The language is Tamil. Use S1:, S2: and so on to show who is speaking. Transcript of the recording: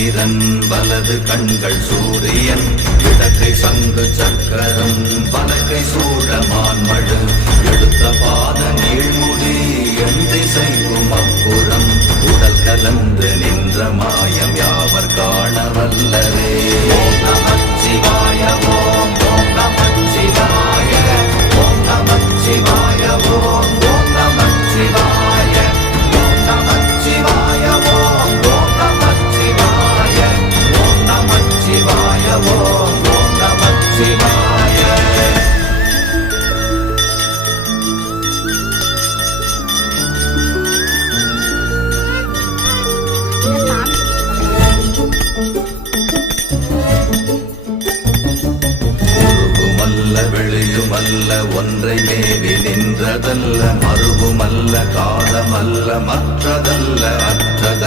S1: சந்திரன் வலது கண்கள் சூரியன் இடக்கை சங்கு சக்கரம் வலக்கை சூழமான் சூழமான்மழு எடுத்த பாத நீழ்முடி எண் திசைக்கும் அப்புறம் உடல் கலந்து நின்ற மாயம் யாவர்கா வெளியுமல்ல ஒன்றை மேவி நின்றதல்ல மறுவுமல்ல காலமல்ல மற்றதல்ல அற்றதல்ல.